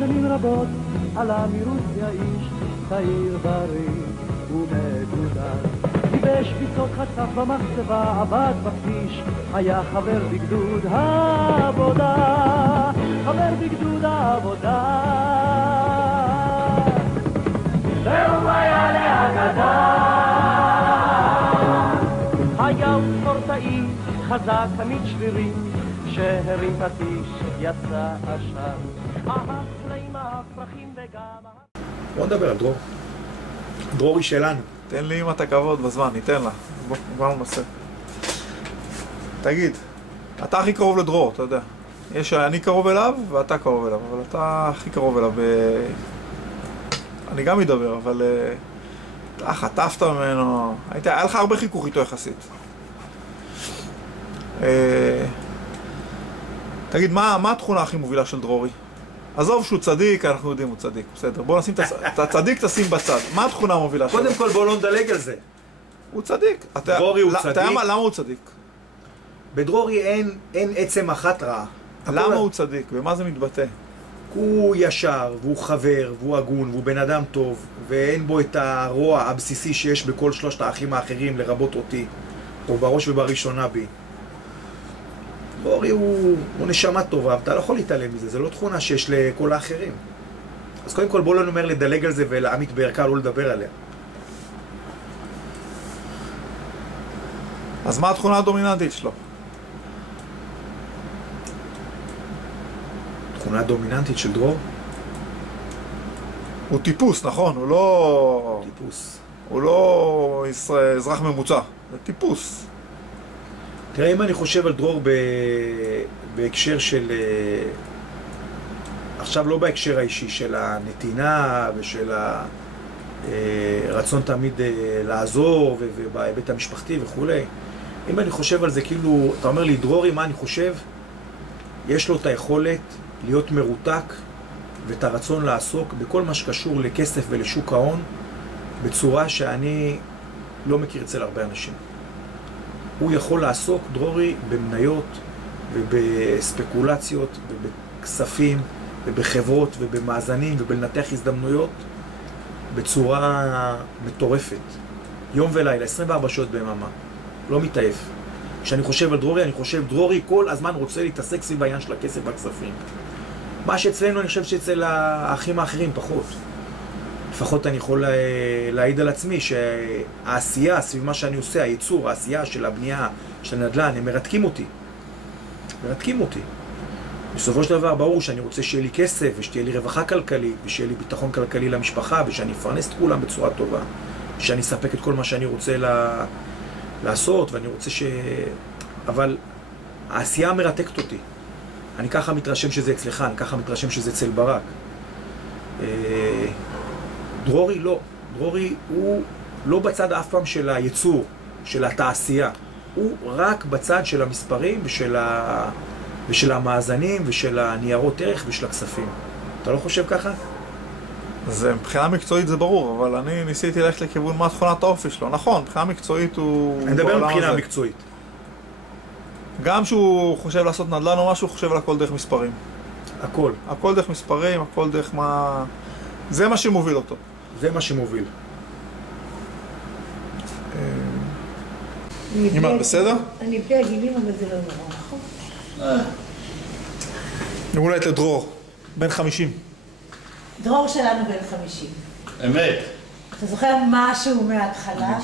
שנים רבות עלה מרוסיה איש צעיר בריא ומגודל. גיבש פיצות חצף במחצבה, עבד בכביש, היה חבר בגדוד העבודה, חבר בגדוד העבודה. והוא היה להגדה, היה הוא ספורטאי חזק תמיד שרירי, שהרים פטיש יצא עשן, אהב חיים הפרחים וגם בוא נדבר על דרור. דרורי שלנו. תן לי אמא את הכבוד בזמן, ניתן לה. בוא, כבר ננסה. תגיד, אתה הכי קרוב לדרור, אתה יודע. אני קרוב אליו ואתה קרוב אליו, אבל אתה הכי קרוב אליו. אני גם אדבר, אבל אתה חטפת ממנו. היה לך הרבה חיכוך איתו יחסית. תגיד, מה התכונה הכי מובילה של דרורי? עזוב שהוא צדיק, אנחנו יודעים הוא צדיק, בסדר. בוא נשים את הצדיק, תשים בצד. מה התכונה המובילה שלו? קודם כל בוא לא נדלג על זה. הוא צדיק. דרורי הוא צדיק. למה הוא צדיק? בדרורי אין עצם אחת רעה. למה הוא צדיק? ומה זה מתבטא? הוא ישר, והוא חבר, והוא הגון, והוא בן אדם טוב, ואין בו את הרוע הבסיסי שיש בכל שלושת האחים האחרים, לרבות אותי, או בראש ובראשונה בי. דרורי הוא נשמה טובה, אתה לא יכול להתעלם מזה, זה לא תכונה שיש לכל האחרים. אז קודם כל בוא לא נאמר לדלג על זה ולעמית בערכה לא לדבר עליה. אז מה התכונה הדומיננטית שלו? תכונה דומיננטית של דרור? הוא טיפוס, נכון? הוא לא... טיפוס. הוא לא אזרח ממוצע, זה טיפוס. תראה, אם אני חושב על דרור בהקשר של... עכשיו לא בהקשר האישי, של הנתינה ושל הרצון תמיד לעזור ובהיבט המשפחתי וכו'. אם אני חושב על זה כאילו, אתה אומר לי, דרורי, מה אני חושב? יש לו את היכולת להיות מרותק ואת הרצון לעסוק בכל מה שקשור לכסף ולשוק ההון בצורה שאני לא מכיר אצל הרבה אנשים. הוא יכול לעסוק, דרורי, במניות ובספקולציות ובכספים ובחברות ובמאזנים ובלנתח הזדמנויות בצורה מטורפת. יום ולילה, 24 שעות ביממה. לא מתעייף. כשאני חושב על דרורי, אני חושב, דרורי כל הזמן רוצה להתעסק סביב העניין של הכסף והכספים. מה שאצלנו, אני חושב שאצל האחים האחרים פחות. לפחות אני יכול להעיד על עצמי שהעשייה סביב מה שאני עושה, הייצור, העשייה של הבנייה, של הנדל"ן, הם מרתקים אותי. מרתקים אותי. בסופו של דבר ברור שאני רוצה שיהיה לי כסף, ושתהיה לי רווחה כלכלית, ושיהיה לי ביטחון כלכלי למשפחה, ושאני אפרנס את כולם בצורה טובה. שאני אספק את כל מה שאני רוצה לעשות, ואני רוצה אבל העשייה מרתקת אותי. אני ככה מתרשם שזה אצלך, אני ככה מתרשם שזה אצל ברק. דרורי לא. דרורי הוא לא בצד אף פעם של הייצור, של התעשייה. הוא רק בצד של המספרים ושל המאזנים ושל הניירות ערך ושל הכספים. אתה לא חושב ככה? זה מבחינה מקצועית זה ברור, אבל אני ניסיתי ללכת לכיוון מה תכונת האופי שלו. נכון, מבחינה מקצועית הוא... אני מדבר מבחינה מקצועית. גם שהוא חושב לעשות נדל"ן או משהו, הוא חושב על הכל דרך מספרים. הכל. הכל דרך מספרים, הכל דרך מה... זה מה שמוביל אותו. זה מה שמוביל. אמא, בסדר? אני בלי הגילים, אבל זה לא נורא, נכון? אולי את לדרור, בן 50. דרור שלנו בן 50. אמת. אתה זוכר משהו מההתחלה?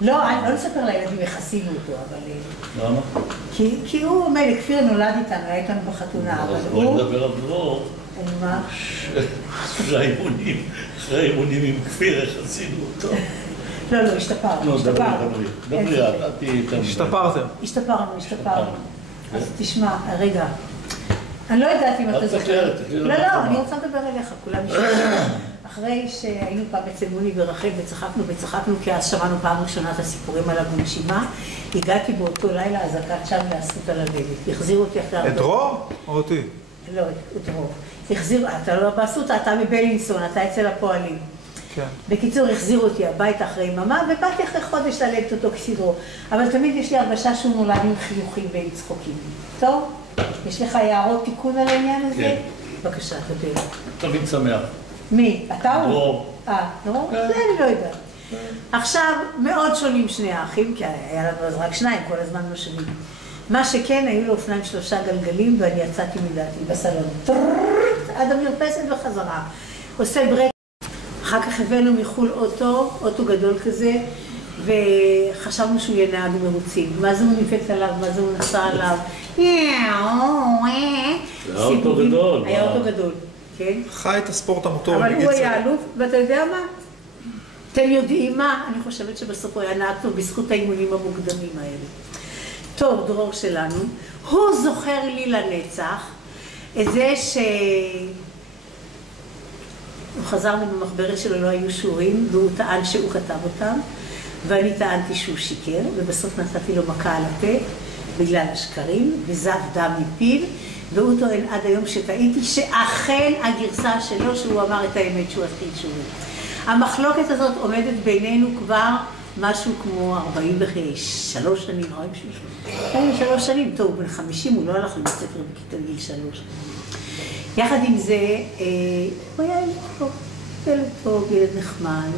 לא, אני לא נספר לילדים איך עשינו אותו, אבל... למה? כי הוא, מילא, כפיר נולד איתנו, היה איתנו בחתונה, אבל הוא... בוא נדבר על דרור. על מה? אחרי האימונים עם כפיר, איך עשינו אותו? לא, השתפרנו. דברי, את תהיי יותר... השתפרתם. השתפרנו. אז תשמע, רגע. אני לא יודעת אם אתה זוכר. לא, אני רוצה לדבר אליך, כולם נשמעו. אחרי שהיינו פעם אצל מוני ורחל וצחקנו כי אז שמענו פעם ראשונה את הסיפורים עליו בנשימה, הגעתי באותו לילה אזעקת שם לאסות על הדלת. החזירו אותי אחרי... את דרור או אותי? לא, את דרור. אתה לא באסות, אתה מבלינסון, אתה אצל הפועלים. כן. בקיצור, החזירו אותי הביתה אחרי יממה, ובאתי אחרי חודש ללדת אותו כסדרו. אבל תמיד יש לי הרגשה שהוא נולד עם חיוכים ועם צחוקים. טוב? יש לך הערות תיקון על העניין הזה? כן. בבקשה, תודה. תמיד שמח. מי? אתה הוא? דרור. דרור? זה אני לא יודעת. עכשיו, מאוד שונים שני האחים, כי היה לנו אז רק שניים, כל הזמן לא שונים. מה שכן, היו לו אופניים 3 גלגלים, ואני יצאתי מדעתי בסלון. עד המרפסת וחזרה. עושה ברק. אחר כך הבאנו מחול אוטו גדול כזה, וחשבנו שהוא יהיה נהג מרוצים. מה זה הוא ניפץ עליו, מה זה הוא נסע עליו. היה אוטו גדול. היה אוטו גדול, כן? חי את הספורט המוטורי. אבל הוא היה אלוף, ואתה יודע מה? אתם יודעים מה? אני חושבת שבסוף הוא היה נהג טוב בזכות האימונים המוקדמים האלה. טוב, דרור שלנו, הוא זוכר לי לנצח את זה הוא חזר במחברת שלו, לא היו שיעורים, והוא טען שהוא כתב אותם, ואני טענתי שהוא שיקר, ובסוף נתתי לו מכה על הפה, בגלל השקרים, וזב דם מפיו, והוא טוען עד היום שטעיתי, שאכן הגרסה שלו, שהוא אמר את האמת שהוא התחיל שיעורים. המחלוקת הזאת עומדת בינינו כבר משהו כמו 43 שנים, 43 שנים, טוב, בן 50, הוא לא הלך לבית ספר בכיתה גיל 3. יחד עם זה, הוא היה ילד טוב, ילד נחמד.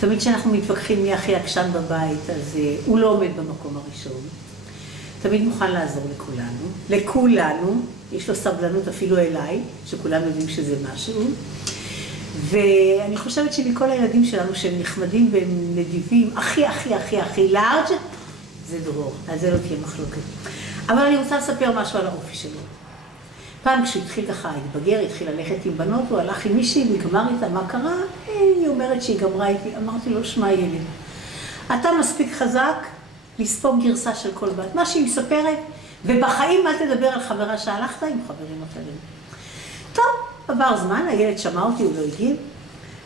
תמיד כשאנחנו מתווכחים מי הכי עקשן בבית, אז הוא לא עומד במקום הראשון. תמיד מוכן לעזור לכולנו. לכולנו, יש לו סבלנות אפילו אליי, שכולם יודעים שזה משהו. ואני חושבת שמכל הילדים שלנו שהם נחמדים והם נדיבים, הכי לארג' זה דרור, על זה לא תהיה מחלוקת. אבל אני רוצה לספר משהו על האופי שלו. פעם כשהוא התחיל ככה להתבגר, התחיל ללכת עם בנות, הוא הלך עם מישהי וגמר איתה, מה קרה? היא אומרת שהיא גמרה איתי, אמרתי לו, שמע ילד, אתה מספיק חזק לספוג גרסה של כל בת, מה שהיא מספרת, ובחיים אל תדבר על חברה שהלכת עם חברים אחרים. טוב, עבר זמן, הילד שמע אותי, הוא לא הגיב,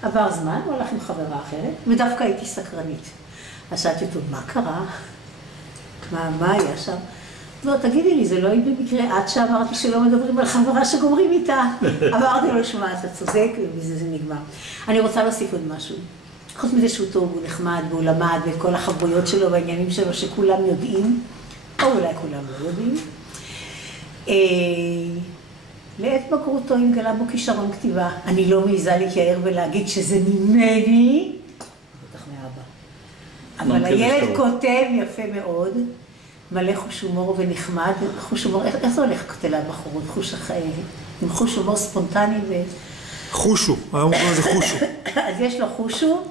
עבר זמן, הוא הלך עם חברה אחרת, ודווקא הייתי סקרנית. אז שאלתי אותו, מה קרה? מה היה שם? לא, תגידי לי, זה לא היה במקרה עד שאמרתי שלא מדברים על חברה שגומרים איתה. אמרתי לו, שמע, אתה צודק, ובזה זה נגמר. אני רוצה להוסיף עוד משהו. חוץ מזה שהוא טוב, הוא נחמד, והוא למד, ואת כל החברויות שלו והעניינים שלו שכולם יודעים, או אולי כולם לא יודעים. לעת בגרותו התגלה בו כישרון כתיבה. אני לא מעיזה להתייער ולהגיד שזה ממני, בטח מאבא. אבל הילד כותב יפה מאוד, מלא חוש הומור ונחמד, חוש הומור, איך זה הולך כותב לבחורות? חוש החיים, עם חוש הומור ספונטני ו... חושו, היום קוראים לזה חושו. אז יש לו חושו,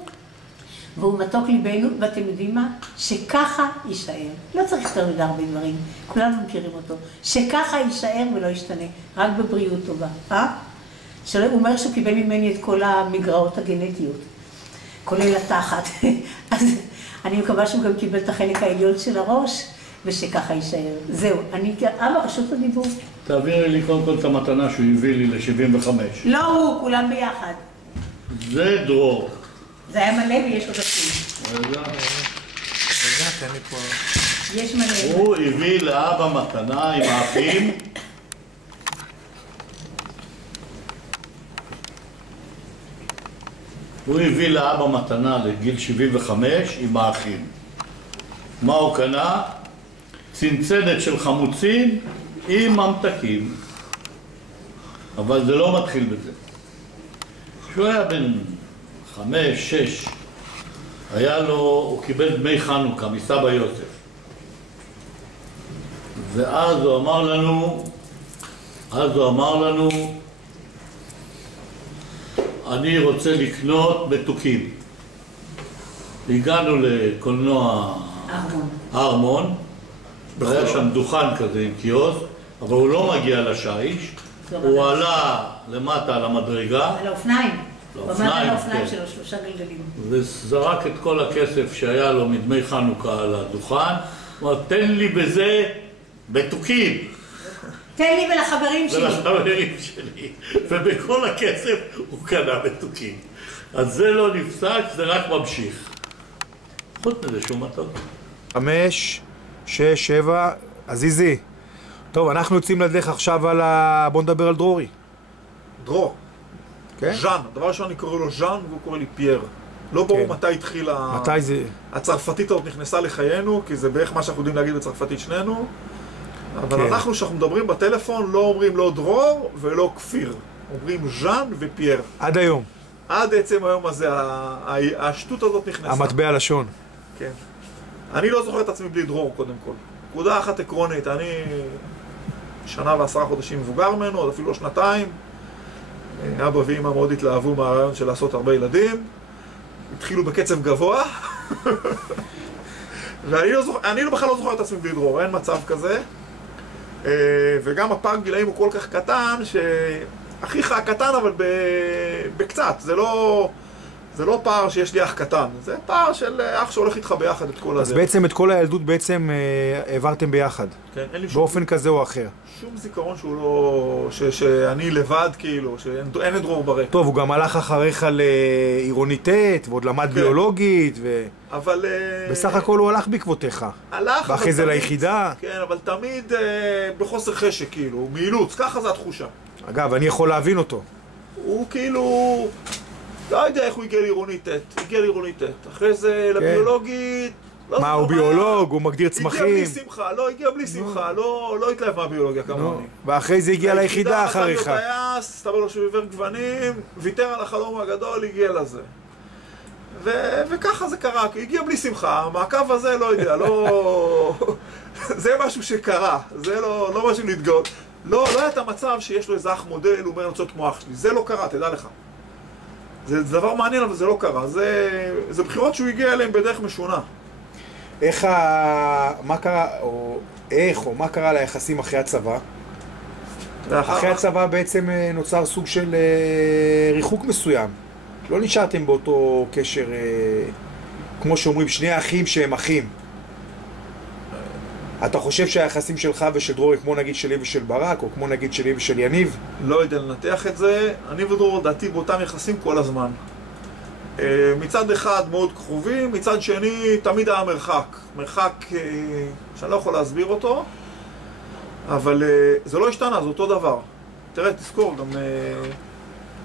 והוא מתוק ליבנו, ואתם יודעים מה? שככה יישאר. לא צריך יותר מדי הרבה דברים, כולנו מכירים אותו. שככה יישאר ולא ישתנה, רק בבריאות טובה. הוא אומר שהוא קיבל ממני את כל המגרעות הגנטיות, כולל התחת. אז אני מקווה שהוא גם קיבל את החלק העליון של הראש, ושככה יישאר. זהו, אני אבא רשות הדיבור. תעבירי לי קודם כל את המתנה שהוא הביא לי ל-75. לא הוא, כולם ביחד. זה דרור. זה היה מלא ויש עוד עצים. רגע. תן לי פה... יש מלא. הוא הביא לאבא מתנה עם האחים. הוא הביא לאבא מתנה לגיל 75 עם האחים. מה הוא קנה? צנצנת של חמוצים עם ממתקים. אבל זה לא מתחיל בזה. כשהוא היה בן 5, 6, היה לו, הוא קיבל דמי חנוכה מסבא יוסף. ואז הוא אמר לנו, אני רוצה לקנות מתוקים. הגענו לקולנוע הארמון, והיה שם דוכן כזה עם קיוסק, אבל הוא לא מגיע לשיש, הוא עלה למטה על המדרגה. על האופניים. הוא עמד על האופניים כן. שלו, 3 גלגלים. וזרק את כל הכסף שהיה לו מדמי חנוכה על הדוכן, הוא אמר, תן לי בזה מתוקים. תן לי ולחברים שלי. ולחברים שלי. ובכל הכסף הוא קנה מתוקים. אז זה לא נפסק, זה רק ממשיך. חוץ מזה שהוא מתוק. 5, 6, 7, עזיזי. טוב, אנחנו יוצאים לדרך עכשיו על ה... בוא נדבר על דרורי. דרור. כן? ז'אן, דבר ראשון אני קורא לו ז'אן והוא קורא לי פייר. לא ברור מתי התחיל מתי זה... הצרפתית הזאת נכנסה לחיינו, כי זה בערך מה שאנחנו יודעים להגיד בצרפתית שנינו. אבל אנחנו, כשאנחנו מדברים בטלפון, לא אומרים לא דרור ולא כפיר. אומרים ז'אן ופייר. עד היום. עד עצם היום הזה, השטות הזאת נכנסה. המטבע לשון. כן. אני לא זוכר את עצמי בלי דרור, קודם כל. נקודה אחת עקרונית, אני 1 ו10 חודשים מבוגר ממנו, עוד אפילו 2. אבא ואמא מאוד התלהבו מהרעיון של לעשות הרבה ילדים. התחילו בקצב גבוה. ואני בכלל לא זוכר את עצמי בלי דרור, אין מצב כזה. וגם הפער גילאים הוא כל כך קטן, שאחיך הקטן אבל בקצת, זה לא פער שיש לי אח קטן, זה פער של אח שהולך איתך ביחד את כל הזה. אז בעצם את כל הילדות בעצם העברתם ביחד? כן, אין לי באופן כזה או אחר? שום זיכרון שהוא לא... שאני לבד כאילו, שאין את דרור ברקע. טוב, הוא גם הלך אחריך לעירונית ט' ועוד למד ביולוגית אבל... בסך הכל הוא הלך בעקבותיך. הלך, ואחרי זה ליחידה. כן, אבל תמיד בחוסר חשק כאילו, מאילוץ, ככה זה התחושה. אגב, אני יכול להבין אותו. הוא כאילו... לא יודע איך הוא הגיע לעירונית ט', הגיע לעירונית ט', אחרי זה לביולוגית... מה, הוא ביולוג, הוא מגדיר צמחים? הגיע בלי שמחה, הגיע בלי שמחה, לא התלהב מהביולוגיה כמוני. ואחרי זה הגיע ליחידה אחריך. הוא טייס, הסתבר לו שהוא עיוור גוונים, ויתר על החלום הגדול, הגיע לזה. וככה זה קרה, כי הגיע בלי שמחה, המעקב הזה לא יודע, לא... זה משהו שקרה, זה לא משהו להתגאות. לא היה את המצב שיש לו איזה אח מודל, הוא אומר לצאת כמו אח שלי, זה לא קרה, תדע לך. זה דבר מעניין, אבל זה לא קרה. זה בחירות שהוא הגיע אליהם בדרך משונה. מה קרה, או מה קרה ליחסים אחרי הצבא? אחרי הצבא בעצם נוצר סוג של ריחוק מסוים. לא נשארתם באותו קשר, כמו שאומרים, שני אחים שהם אחים. אתה חושב שהיחסים שלך ושל דרורי, כמו נגיד שלי ושל ברק, או כמו נגיד שלי ושל יניב? לא יודע לנתח את זה. אני ודרור דעתי באותם יחסים כל הזמן. מצד אחד מאוד קרובים, מצד שני תמיד היה מרחק שאני לא יכול להסביר אותו, אבל זה לא השתנה, זה אותו דבר. תראה, תזכור, גם...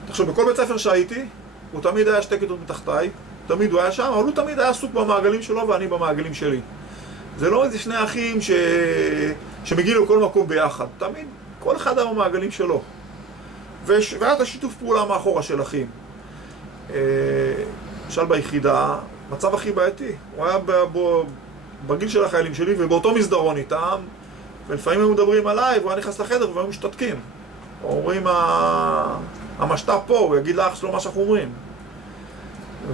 תחשוב, בכל בית ספר שהייתי, הוא תמיד היה 2 כיתות מתחתיי, תמיד הוא היה שם, אבל הוא תמיד היה עסוק במעגלים שלו ואני במעגלים שלי. זה לא איזה שני אחים שמגיעים לכל מקום ביחד, תמיד כל אחד היה במעגלים שלו. והיה את השיתוף פעולה מאחורה של אחים. למשל ביחידה, מצב הכי בעייתי, הוא היה בגיל של החיילים שלי ובאותו מסדרון איתם, ולפעמים הם מדברים עליי והוא היה נכנס לחדר והיו משתתקים. אומרים, המשת"פ פה, הוא יגיד לאח שלו מה שאנחנו אומרים.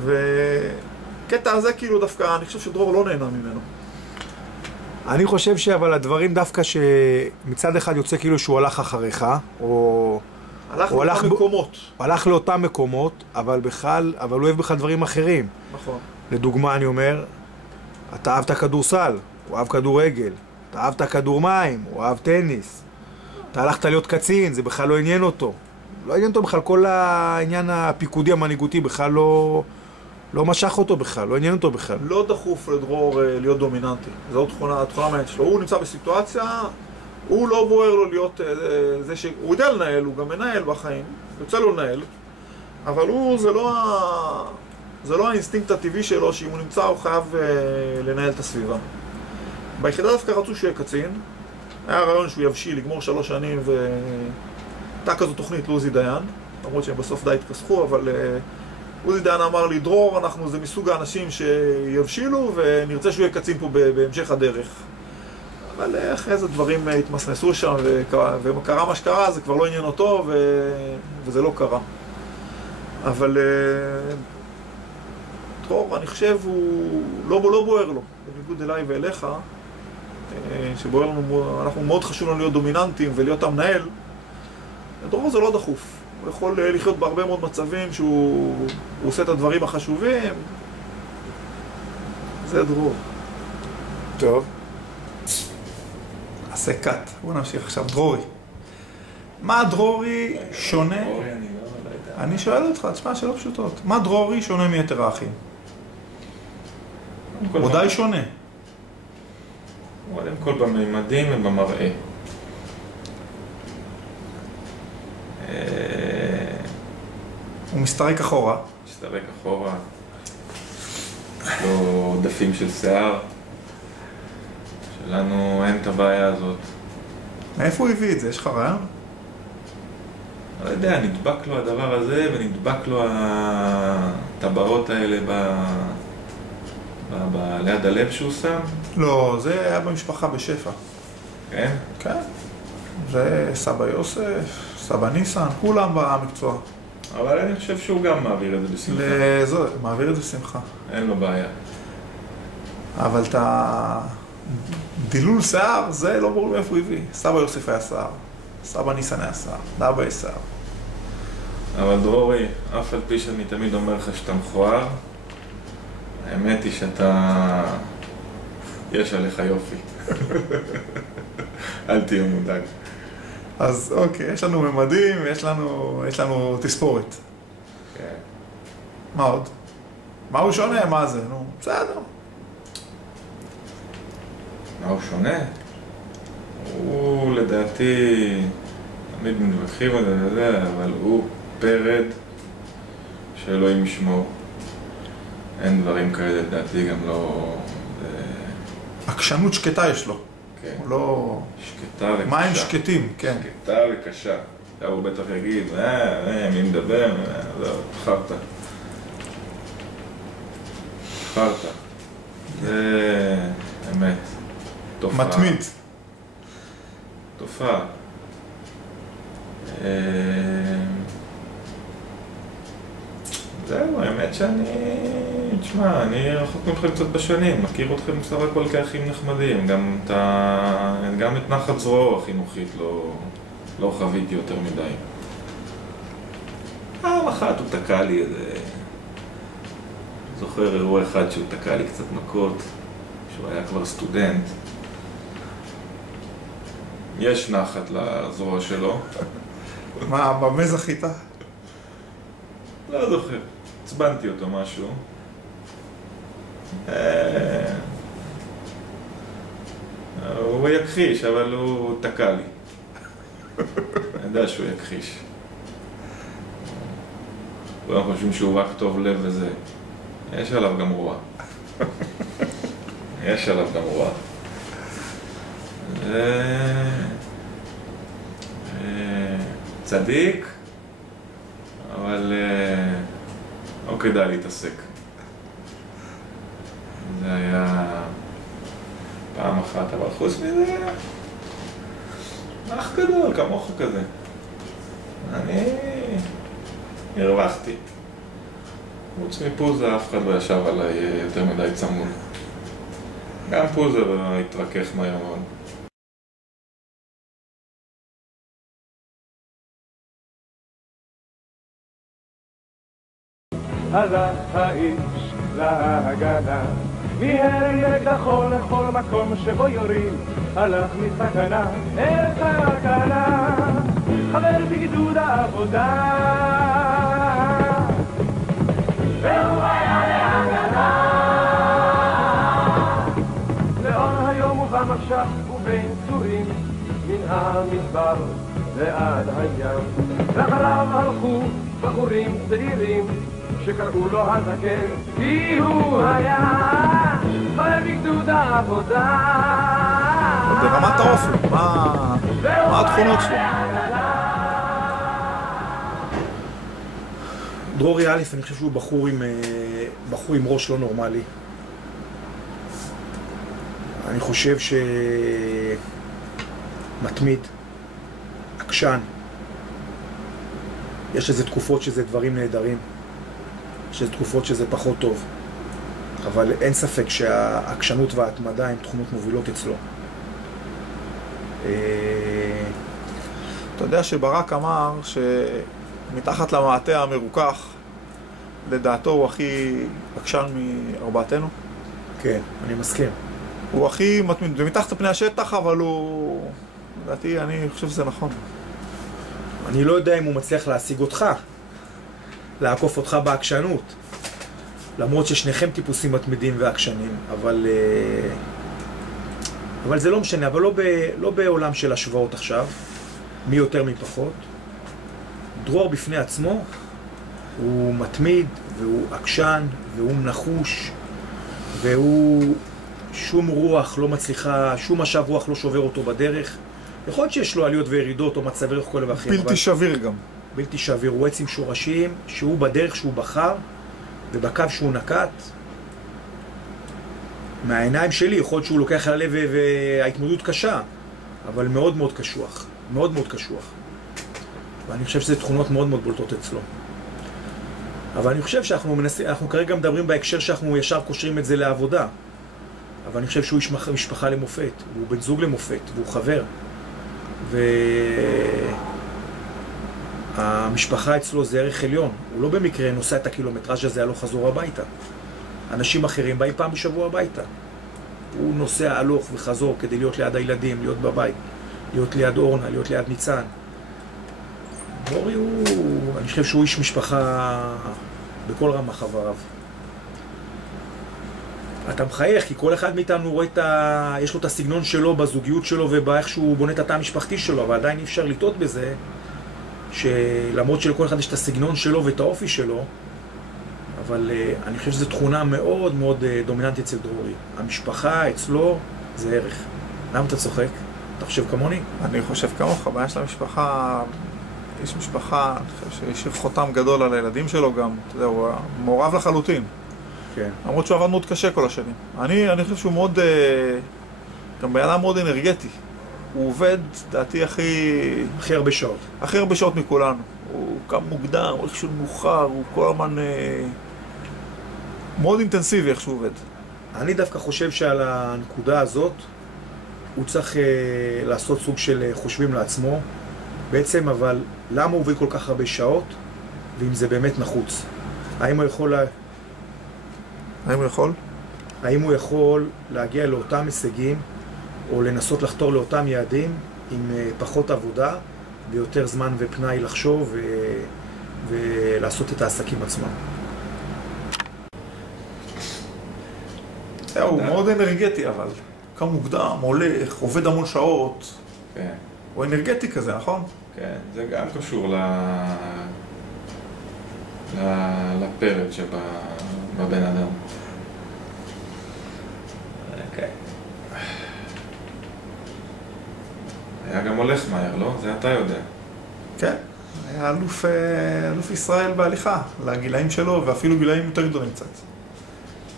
וקטע הזה כאילו דווקא, אני חושב שדרור לא נהנה ממנו. אני חושב אבל הדברים דווקא שמצד אחד יוצא כאילו שהוא הלך אחריך, או... הלך לאותם מקומות. הוא הלך לאותם מקומות, אבל הוא אוהב בכלל דברים אחרים. נכון. לדוגמה, אני אומר, אתה אהבת כדורסל, הוא אהב כדורגל, אתה אהבת כדור מים, הוא אהב טניס. אתה הלכת להיות קצין, זה בכלל לא עניין אותו. לא עניין אותו בכלל, כל העניין הפיקודי המנהיגותי בכלל לא משך אותו בכלל, לא עניין אותו בכלל. לא דחוף לדרור להיות דומיננטי. זו התכונה מעניינת שלו. הוא נמצא בסיטואציה, הוא לא בוער לו להיות זה הוא יודע לנהל, הוא גם מנהל בחיים, יוצא לו לנהל, אבל זה לא האינסטינקט הטבעי שלו, שאם הוא נמצא הוא חייב לנהל את הסביבה. ביחידה דווקא רצו שיהיה קצין, היה רעיון שהוא יבשיל, לגמור 3 שנים, והייתה כזו תוכנית לעוזי דיין, למרות שהם בסוף די התכסחו, אבל עוזי דיין אמר לי, דרור, זה מסוג האנשים שיבשילו, ונרצה שהוא יהיה קצין פה בהמשך הדרך. אבל אחרי זה דברים התמסמסו שם, וקרה מה שקרה, זה כבר לא עניין אותו, וזה לא קרה. אבל דרור, אני חושב, הוא לא בוער לו, בניגוד אליי ואליך, שבוער לנו, אנחנו מאוד חשוב לנו להיות דומיננטים ולהיות המנהל. דרור זה לא דחוף. הוא יכול לחיות בהרבה מאוד מצבים שהוא עושה את הדברים החשובים. זה דרור. טוב. עשה קאט. בוא נמשיך עכשיו. דרורי. מה דרורי שונה? אני שואל אותך, תשמע, שאלות פשוטות. מה דרורי שונה מיתר האחים? הוא די שונה. קודם כל בממדים ובמראה. הוא מסתרק אחורה. מסתרק אחורה. יש לו דפים של שיער. שלנו אין את הבעיה הזאת. מאיפה הוא הביא את זה? יש לך רעיון? לא יודע, נדבק לו הדבר הזה ונדבק לו הטבעות האלה ליד הלב שהוא שם? לא, זה היה במשפחה בשפע. כן? כן. זה סבא יוסף, סבא ניסן, כולם במקצוע. אבל אני חושב שהוא גם מעביר את זה בשמחה. מעביר את זה בשמחה. אין לו בעיה. אבל את הדילול שיער, זה לא ברור מאיפה הוא הביא. סבא יוסף היה שיער, סבא ניסן היה שיער, לאבא יש שיער. אבל דרורי, אף על פי שאני תמיד אומר לך שאתה מכוער, האמת היא שאתה... יש עליך יופי. אל תהיה מודאג. אז אוקיי, יש לנו ממדים, יש לנו תספורת. כן. מה עוד? מה הוא שונה? מה זה? נו, בסדר. מה הוא שונה? הוא לדעתי, תמיד מתווכחים על זה, אבל הוא פרד שאלוהים ישמור. אין דברים כאלה, לדעתי גם לא... עקשנות שקטה יש לו. כן. הוא לא... שקטה וקשה. מים שקטים, כן. שקטה וקשה. הוא בטח יגיד, מי מדבר? לא, חרטה. חרטה. זה אמת. תופעה. מתמיד. תופעה. זהו, האמת שאני... תשמע, אני רחוק מכם קצת בשנים, מכיר אתכם בסך הכל כאחים נחמדים, גם את נחת זרועו החינוכית לא חוויתי יותר מדי. פעם אחת הוא תקע לי איזה... זוכר אירוע אחד שהוא תקע לי קצת מכות, שהוא היה כבר סטודנט. יש נחת לזרוע שלו. מה, במה זכית? לא זוכר, הצבנתי אותו משהו. הוא יכחיש, אבל הוא תקע לי. אני יודע שהוא יכחיש. כולם חושבים שהוא רק טוב לב וזה. יש עליו גם רוע. יש עליו גם רוע. צדיק, אבל לא כדאי להתעסק. זה היה פעם אחת, אבל חוץ מזה, אח גדול, כמוך כזה. אני הרווחתי. חוץ מפוזה, אף אחד לא ישב עליי יותר מדי צמוד. גם פוזה התרכך מהר מאוד. הלך האיש להגנה, מיהר אקדחו לכל מקום שבו יורים, הלך מסכנה אל סכנה, חבר בגדוד העבודה, והוא היה להגנה. לאור היום ובמשך ובין צורים, מן המדבר ועד הים, ואחריו הלכו בחורים צעירים, שקראו לו הזקן, כי הוא היה חבר בגדוד העבודה. ברמת האופן, מה התכונות שלו? דרורי א', אני חושב שהוא בחור עם ראש לא נורמלי. אני חושב שמתמיד, עקשן. יש איזה תקופות שזה דברים נהדרים. יש איזה תקופות שזה פחות טוב. אבל אין ספק שהעקשנות וההתמדה הן תכונות מובילות אצלו. אתה יודע שברק אמר שמתחת למעטה המרוכך, לדעתו הוא הכי עקשן מארבעתנו? כן, אני מסכים. הוא הכי מתמיד, זה מתחת לפני השטח, אבל הוא... לדעתי, אני חושב שזה נכון. אני לא יודע אם הוא מצליח להשיג אותך, לעקוף אותך בעקשנות. למרות ששניכם טיפוסים מתמידים ועקשנים, אבל זה לא משנה, אבל לא בעולם של השוואות עכשיו, מי יותר מי פחות. דרור בפני עצמו הוא מתמיד והוא עקשן והוא נחוש והוא שום רוח לא מצליחה, שום משב רוח לא שובר אותו בדרך. יכול להיות שיש לו עליות וירידות או מצבי רוח כל ואחרים. בלתי שביר גם. בלתי שביר, הוא עץ עם שורשים, שהוא בדרך שהוא בחר, ובקו שהוא נקט, מהעיניים שלי, יכול להיות שהוא לוקח על הלב וההתמודדות קשה, אבל מאוד מאוד קשוח, מאוד מאוד קשוח. ואני חושב שזה תכונות מאוד מאוד בולטות אצלו. אבל אני חושב אנחנו כרגע מדברים בהקשר שאנחנו ישר קושרים את זה לעבודה. אבל אני חושב שהוא איש משפחה למופת, הוא בן זוג למופת, והוא חבר. והמשפחה אצלו זה ערך עליון. הוא לא במקרה נוסע את הקילומטראז' הזה הלוך חזור הביתה. אנשים אחרים באים פעם בשבוע הביתה. הוא נוסע הלוך וחזור כדי להיות ליד הילדים, להיות בבית, להיות ליד אורנה, להיות ליד ניצן. דרורי אני חושב שהוא איש משפחה בכל רמה חבריו. אתה מחייך, כי כל אחד מאיתנו רואה יש לו את הסגנון שלו בזוגיות שלו ובאיך שהוא בונה את התא המשפחתי שלו, אבל עדיין אי אפשר לטעות בזה, שלמרות שלכל אחד יש את הסגנון שלו ואת האופי שלו, אבל אני חושב שזו תכונה מאוד מאוד דומיננטית אצל דרורי. המשפחה אצלו זה ערך. למה אתה צוחק? אתה חושב כמוני? אני חושב כמוך, הבעיה של המשפחה, איש משפחה, אני חושב שהשאיר חותם גדול על הילדים שלו גם, אתה יודע, הוא מעורב לחלוטין. כן. למרות שהוא עבד מאוד קשה כל השנים. אני חושב שהוא מאוד, גם בעיה מאוד אנרגטי. הוא עובד, דעתי, הכי הרבה שעות. הכי הרבה שעות מכולנו. הוא קם מוקדם, הוא איכשהו מאוחר, הוא כל הזמן מאוד אינטנסיבי איך שהוא עובד. אני דווקא חושב שעל הנקודה הזאת הוא צריך לעשות סוג של חושבים לעצמו בעצם, אבל למה הוא עובד כל כך הרבה שעות ואם זה באמת נחוץ? האם הוא יכול האם הוא יכול להגיע לאותם הישגים או לנסות לחתור לאותם יעדים עם פחות עבודה ויותר זמן ופנאי לחשוב ולעשות את העסקים עצמם? הוא מאוד אנרגטי, אבל קם מוקדם, הולך, עובד המון שעות. כן. הוא אנרגטי כזה, נכון? כן, זה גם קשור לפרק שבבן אדם. כן. היה גם הולך מהר, לא? זה אתה יודע. כן. היה אלוף ישראל בהליכה, לגילאים שלו, ואפילו גילאים יותר גדולים קצת.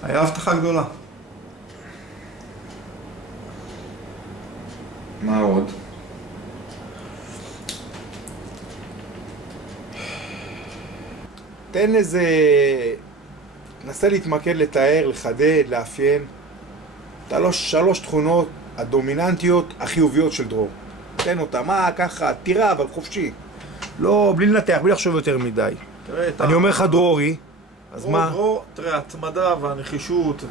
היה הבטחה גדולה. מה עוד? תן איזה... נסה להתמקד, לתאר, לחדד, לאפיין. שלוש תכונות הדומיננטיות החיוביות של דרור. תן אותה, מה ככה, תירה, אבל חופשי. לא, בלי לנתח, בלי לחשוב יותר מדי. אני אומר לך דרורי, אז מה? דרור, תראה, התמדה והנחישות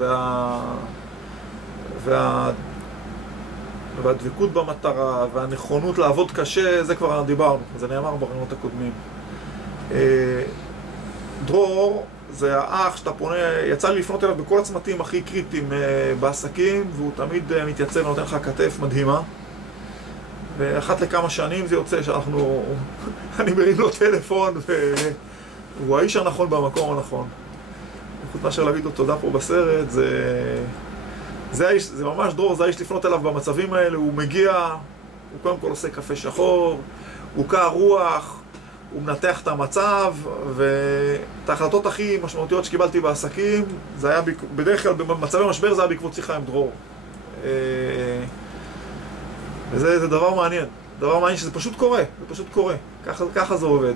והדבקות במטרה והנכונות לעבוד קשה, זה כבר דיברנו, זה נאמר ברעיונות הקודמים. דרור זה האח שאתה פונה, יצא לי לפנות אליו בכל הצמתים הכי קריטיים בעסקים, והוא תמיד מתייצב ונותן לך כתף מדהימה. ואחת לכמה שנים זה יוצא שאנחנו, אני מרים לו טלפון והוא האיש הנכון במקום הנכון. חוץ מאשר להגיד לו תודה פה בסרט, זה ממש דרור, זה האיש לפנות אליו במצבים האלה. הוא מגיע, הוא קודם כל עושה קפה שחור, הוא קע רוח, הוא מנתח את המצב, ואת ההחלטות הכי משמעותיות שקיבלתי בעסקים, זה היה בדרך כלל במצבי משבר, זה היה בעקבות שיחה עם דרור. וזה דבר מעניין, דבר מעניין שזה פשוט קורה, זה פשוט קורה, ככה זה עובד.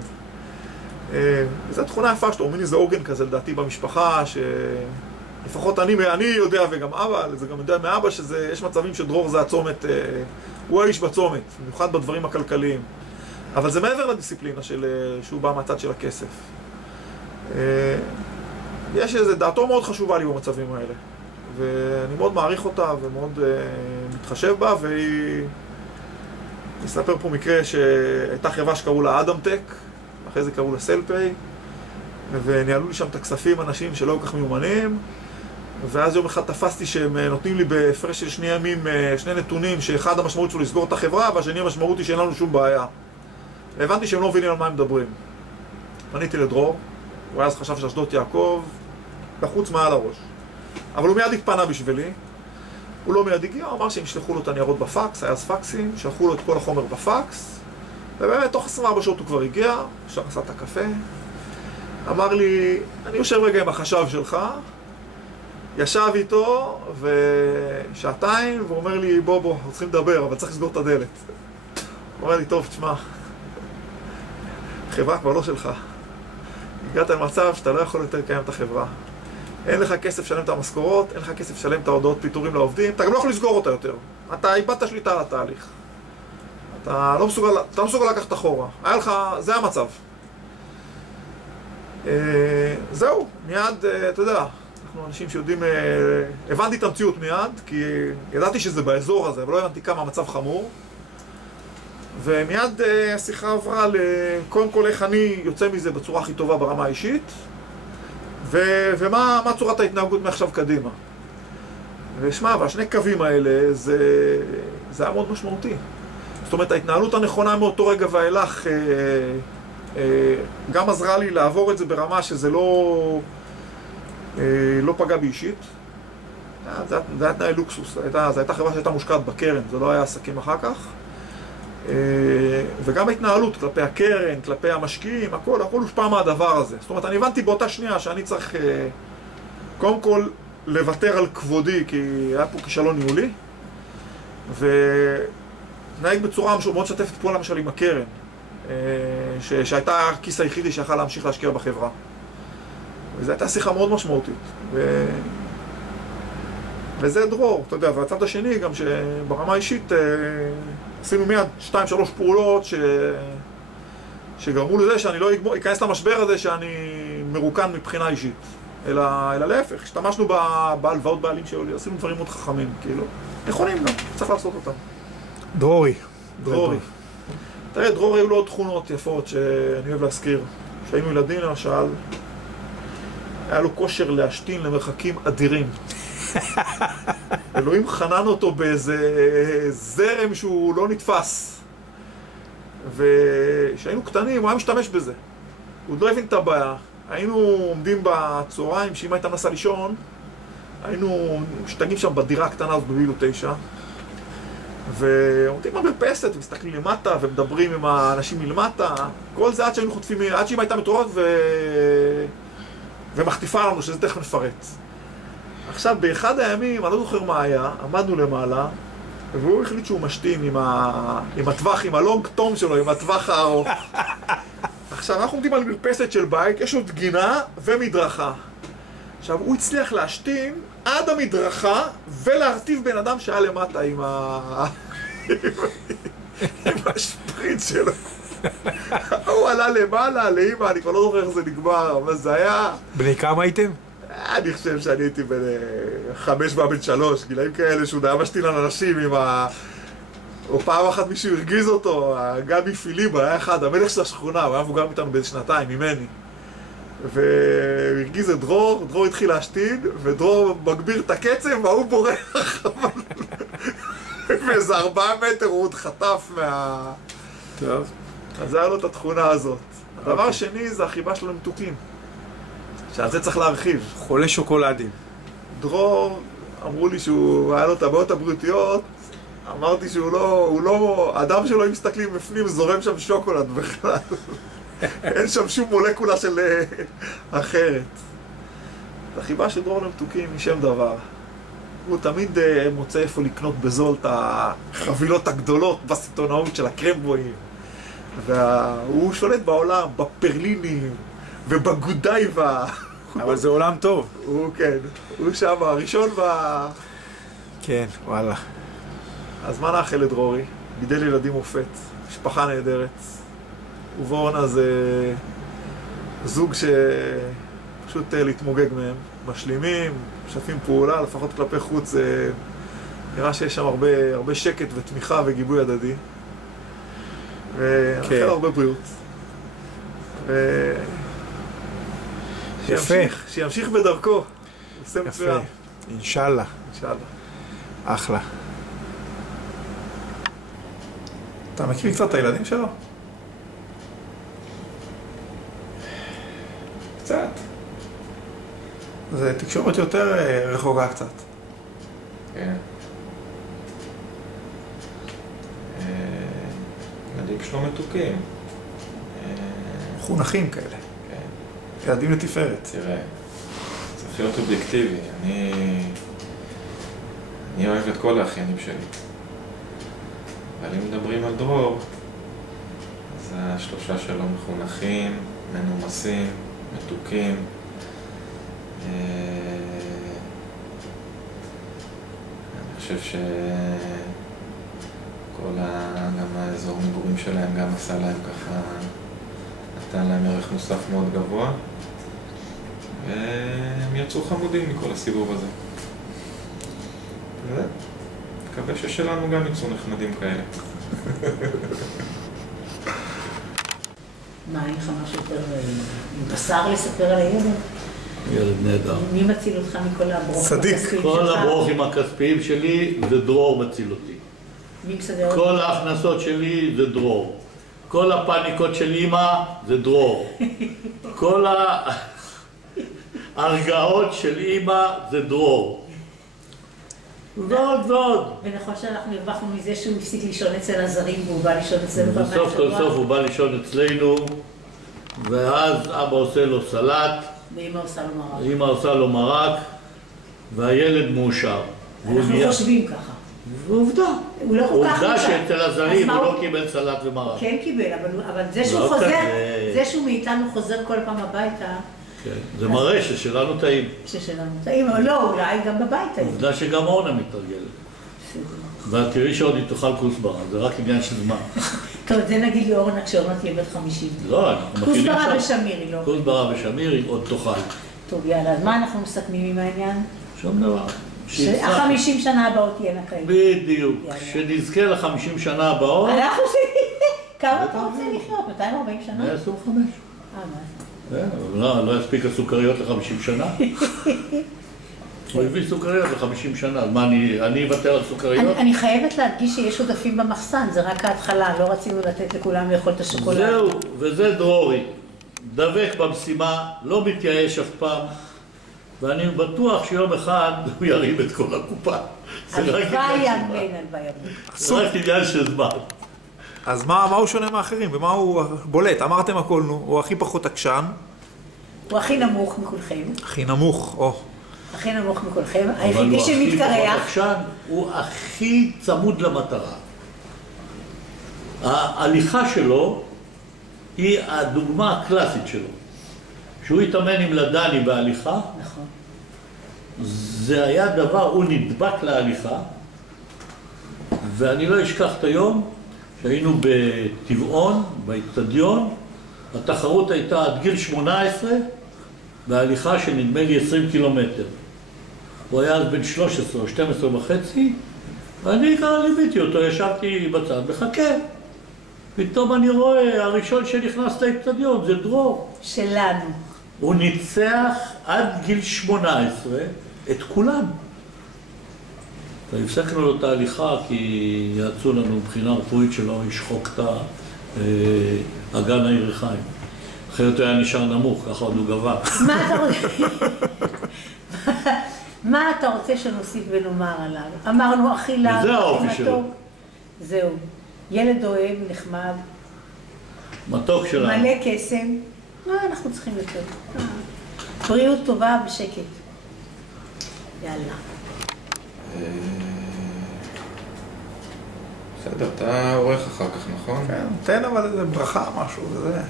וזו תכונה יפה שאתה אומר לי, זה עוגן כזה לדעתי במשפחה, שלפחות אני יודע וגם אבא, זה גם יודע מאבא שיש מצבים שדרור זה הצומת, הוא האיש בצומת, במיוחד בדברים הכלכליים. אבל זה מעבר לדיסציפלינה שהוא בא מהצד של הכסף. יש איזו דעתו מאוד חשובה לי במצבים האלה. ואני מאוד מעריך אותה ומאוד מתחשב בה, והיא... נספר פה מקרה שהייתה חברה שקראו לה אדמטק, אחרי זה קראו לה סלפיי, וניהלו לי שם את הכספים אנשים שלא היו כך מיומנים, ואז יום אחד תפסתי שהם נותנים לי בהפרש של 2 ימים 2 נתונים, שאחד המשמעות שלו לסגור את החברה, והשני המשמעות היא שאין לנו שום בעיה. והבנתי שהם לא מבינים על מה הם מדברים. פניתי לדרור, הוא אז חשב שאשדות יעקב, לחוץ מעל הראש. אבל הוא מיד התפנה בשבילי, הוא לא מיד הגיע, הוא אמר שהם ישלחו לו את הניירות בפקס, היה אז פקסים, שלחו לו את כל החומר בפקס, ובאמת, תוך 24 שעות הוא כבר הגיע, עכשיו עשה את הקפה, אמר לי, אני יושב רגע עם החשב שלך, ישב איתו ושעתיים, והוא אומר לי, בוא, אנחנו צריכים לדבר, אבל צריך לסגור את הדלת. הוא אומר לי, טוב, תשמע, החברה כבר לא שלך. הגעת למצב שאתה לא יכול יותר לקיים את החברה. אין לך כסף לשלם את המשכורות, אין לך כסף לשלם את ההודעות פיטורים לעובדים, אתה גם לא יכול לסגור אותה יותר. אתה איבדת שליטה על התהליך. אתה לא מסוגל לקחת אחורה. היה לך, זה המצב. זהו, מיד, אתה יודע, אנחנו אנשים שיודעים, הבנתי את המציאות מיד, כי ידעתי שזה באזור הזה, אבל לא הבנתי כמה המצב חמור. ומיד השיחה עברה קודם כל איך אני יוצא מזה בצורה הכי טובה ברמה האישית, ומה צורת ההתנהגות מעכשיו קדימה. ושמע, והשני קווים האלה, זה היה מאוד משמעותי. זאת אומרת, ההתנהלות הנכונה מאותו רגע ואילך גם עזרה לי לעבור את זה ברמה שזה לא פגע בי אישית. זה היה תנאי לוקסוס, זו הייתה חברה שהייתה מושקעת בקרן, זה לא היה עסקים אחר כך. וגם ההתנהלות כלפי הקרן, כלפי המשקיעים, הכל הושפע מהדבר הזה. זאת אומרת, אני הבנתי באותה שנייה שאני צריך קודם כל לוותר על כבודי, כי היה פה כישלון ניהולי, ונהג בצורה מאוד שתפת פה למשל עם הקרן, שהייתה הכיס היחידי שיכל להמשיך להשקיע בחברה. וזו הייתה שיחה מאוד משמעותית. וזה דרור, אתה יודע, והצד השני גם שברמה האישית עשינו מיד 2-3 פעולות שגרמו לזה שאני לא אכנס למשבר הזה שאני מרוקן מבחינה אישית. אלא להפך, השתמשנו בהלוואות בעלים שהיו, עשינו דברים מאוד חכמים, כאילו. נכונים גם, צריך לעשות אותם. דרורי. תראה, דרורי היו לו עוד תכונות יפות שאני אוהב להזכיר. כשהיינו ילדים למשל, היה לו כושר להשתין למרחקים אדירים. אלוהים חנן אותו באיזה זרם שהוא לא נתפס. וכשהיינו קטנים, הוא היה משתמש בזה. הוא עוד לא הבין את הבעיה. היינו עומדים בצהריים, שאמא הייתה נסעה לישון, היינו משתגעים שם בדירה הקטנה הזאת בבילו 9, ועומדים במרפסת ומסתכלים למטה ומדברים עם האנשים מלמטה. כל זה עד שהיינו חוטפים, עד שאמא הייתה מתעוררת ומחטיפה לנו שזה תכף נפרט. עכשיו, באחד הימים, אני לא זוכר מה היה, עמדנו למעלה, והוא החליט שהוא משתין עם הטווח, עם הלונג טום שלו, עם הטווח הארוך. עכשיו, אנחנו עומדים על מרפסת של בית, יש עוד גינה ומדרכה. עכשיו, הוא הצליח להשתין עד המדרכה ולהרטיב בן אדם שהיה למטה עם השפריץ שלו. הוא עלה למעלה, לאמא, אני כבר לא זוכר איך זה נגמר, אבל זה היה... בני כמה הייתם? אני חושב שאני הייתי בן 5 ובן 3, גילאים כאלה שהוא היה משתין על אנשים עם ה... או פעם אחת מישהו הרגיז אותו, גבי פיליבה היה אחד, המלך של השכונה, הוא היה מבוגר מאיתנו באיזה 2 ממני. והוא הרגיז את דרור, דרור התחיל להשתין, ודרור מגביר את הקצב, והוא בורח. ואיזה 4 מטר הוא עוד חטף מה... טוב. אז היה לו את התכונה הזאת. הדבר השני זה החיבה שלו למתוקים. שעל זה צריך להרחיב. חולה שוקולדים. דרור, אמרו לי שהוא היה לו את הבעיות הבריאותיות, אמרתי שהוא לא, האדם שלו אם מסתכלים בפנים זורם שם שוקולד בכלל. אין שם שום מולקולה של אחרת. החיבה של דרור למתוקים היא שם דבר. הוא תמיד מוצא איפה לקנות בזול את החבילות הגדולות בסיטונאות של הקרמבויים. והוא שולט בעולם, בפרלינים ובגודייבה. אבל זה עולם טוב. הוא כן, הוא שם הראשון כן, וואלה. אז מה נאחל לדרורי? גידל ילדים מופת, משפחה נהדרת. ובורנה זה זוג שפשוט להתמוגג מהם, משלימים, משתפים פעולה, לפחות כלפי חוץ. נראה שיש שם הרבה שקט ותמיכה וגיבוי הדדי. ונאחל הרבה בריאות. יפה. שימשיך בדרכו. יפה. אינשאללה. אחלה. אתה מכיר קצת את הילדים שלו? קצת. זה תקשורת יותר רחוקה קצת. כן. הילדים שלו מתוקים. חונכים כאלה. כן. ילדים לתפארת. תראה, צריך להיות אובייקטיבי. אני אוהב את כל האחיינים שלי. אבל אם מדברים על דרור, אז השלושה שלו מחונכים, מנומסים, מתוקים. אני חושב שכל גם האזור מגורים שלהם גם עשה להם ככה, נתן להם ערך מוסף מאוד גבוה, והם יצאו חמודים מכל הסיבוב הזה. מקווה ששלנו גם יצאו נחמדים כאלה. מה, אין לך משהו יותר עם בשר לספר על הילד? ילד נהדר. מי מציל אותך מכל הברוכים הכספיים שלך? כל הברוכים הכספיים שלי זה דרור מציל אותי. מי מסדר אותי? כל ההכנסות שלי זה דרור. כל הפאניקות של אמא זה דרור. כל ההרגעות של אמא זה דרור. ועוד ועוד. ונכון שאנחנו הרווחנו מזה שהוא הפסיק לישון אצל הזרים והוא בא לישון אצלנו פעמיים בסוף כל סוף הוא בא לישון אצלנו, ואז אבא עושה לו סלט, ואמא עושה לו מרק. אמא עושה לו מרק, והילד מאושר. אנחנו חושבים ככה. ועובדה. הוא לא כל כך עובדה מאושר. שאצל הזרים הוא לא קיבל סלט ומרק. כן קיבל, אבל זה שהוא לא חוזר, כזה. זה שהוא מאיתנו חוזר כל פעם הביתה, כן, זה מראה ששלנו טעים. ששלנו טעים, או לא, אולי גם בבית טעים. עובדה שגם אורנה מתרגלת. ותראי שעוד היא תאכל כוסברה, זה רק עניין של זמן. טוב, זה נגיד לאורנה כשאורנה תהיה בת 50. לא, אנחנו מכינים כוסברה ושמיר היא לא. כוסברה ושמיר היא עוד תאכל. טוב, יאללה, אז מה אנחנו מסכמים עם העניין? שום דבר. שה-50 שנה הבאות תהיינה כאלה. בדיוק. שנזכה ל-50 שנה הבאות. אנחנו כמה אתה רוצה לחיות? 240 שנה? 125. מה? לא יספיק הסוכריות ל-50 שנה. הוא הביא סוכריות ל-50 שנה, אז מה, אני אוותר על סוכריות? אני חייבת להדגיש שיש עודפים במחסן, זה רק ההתחלה, לא רצינו לתת לכולם לאכול את השוקולד. זהו, וזה דרורי. דבק במשימה, לא מתייאש אף פעם, ואני בטוח שיום אחד הוא ירים את כל הקופה. הלוואי אמן, הלוואי אמן. זה רק עניין של זמן. אז מה הוא שונה מאחרים? ומה הוא בולט? אמרתם הכל, נו. הוא הכי פחות עקשן. הוא הכי נמוך מכולכם. הכי נמוך, הכי נמוך מכולכם. היחידי שמתקרח. הוא הכי צמוד למטרה. ההליכה שלו היא הדוגמה הקלאסית שלו. שהוא התאמן עם לדני בהליכה, נכון. זה היה דבר, הוא נדבק להליכה, ואני לא אשכח את היום שהיינו בטבעון, באצטדיון, התחרות הייתה עד גיל 18, בהליכה של נדמה לי 20 קילומטר. הוא היה אז בן 13 או 12 וחצי, ואני ככה ליוויתי אותו, ישבתי בצד, מחכה. פתאום אני רואה, הראשון שנכנס לאצטדיון זה דרור. שלנו. הוא ניצח עד גיל 18 את כולם. והפסקנו לו את ההליכה כי יעצו לנו מבחינה רפואית שלא ישחוק את אגן הירכיים. אחרת היה נשאר נמוך, ככה עוד הוא גבה. מה אתה רוצה שנוסיף ונאמר עליו? אמרנו אכילה, זה האופי שלו. זהו. ילד אוהב, נחמד. מתוק שלנו. מלא קסם. מה אנחנו צריכים יותר? בריאות טובה בשקט. יאללה. בסדר, אתה עורך אחר כך, נכון? כן, תן אבל איזה ברכה, משהו, וזה.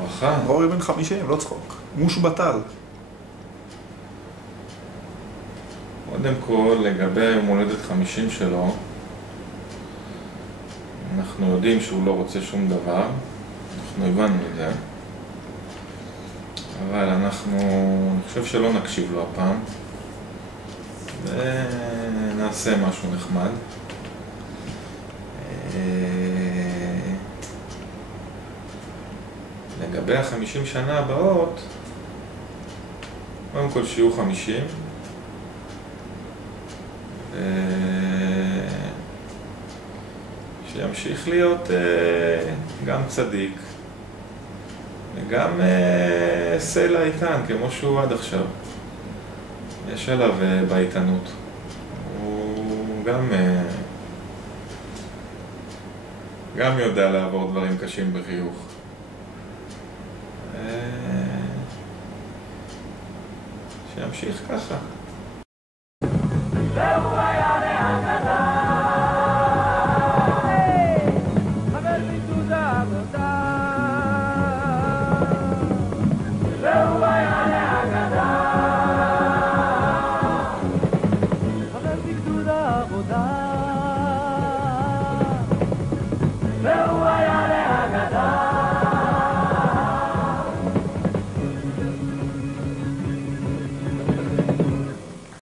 ברכה? אורי בן 50, לא צחוק. מוש בטל. קודם כל, לגבי היום הולדת 50 שלו, אנחנו יודעים שהוא לא רוצה שום דבר, אנחנו הבנו את זה, אבל אני חושב שלא נקשיב לו הפעם, ונעשה משהו נחמד. לגבי ה-50 שנה הבאות, קודם כל שיהיו 50, שימשיך להיות גם צדיק וגם סלע איתן כמו שהוא עד עכשיו. יש עליו בעיתנות. הוא גם גם יודע לעבור דברים קשים בחיוך. שימשיך ככה. והוא היה להגדה, חבר בידוד העבודה. והוא היה להגדה, חבר בידוד העבודה. והוא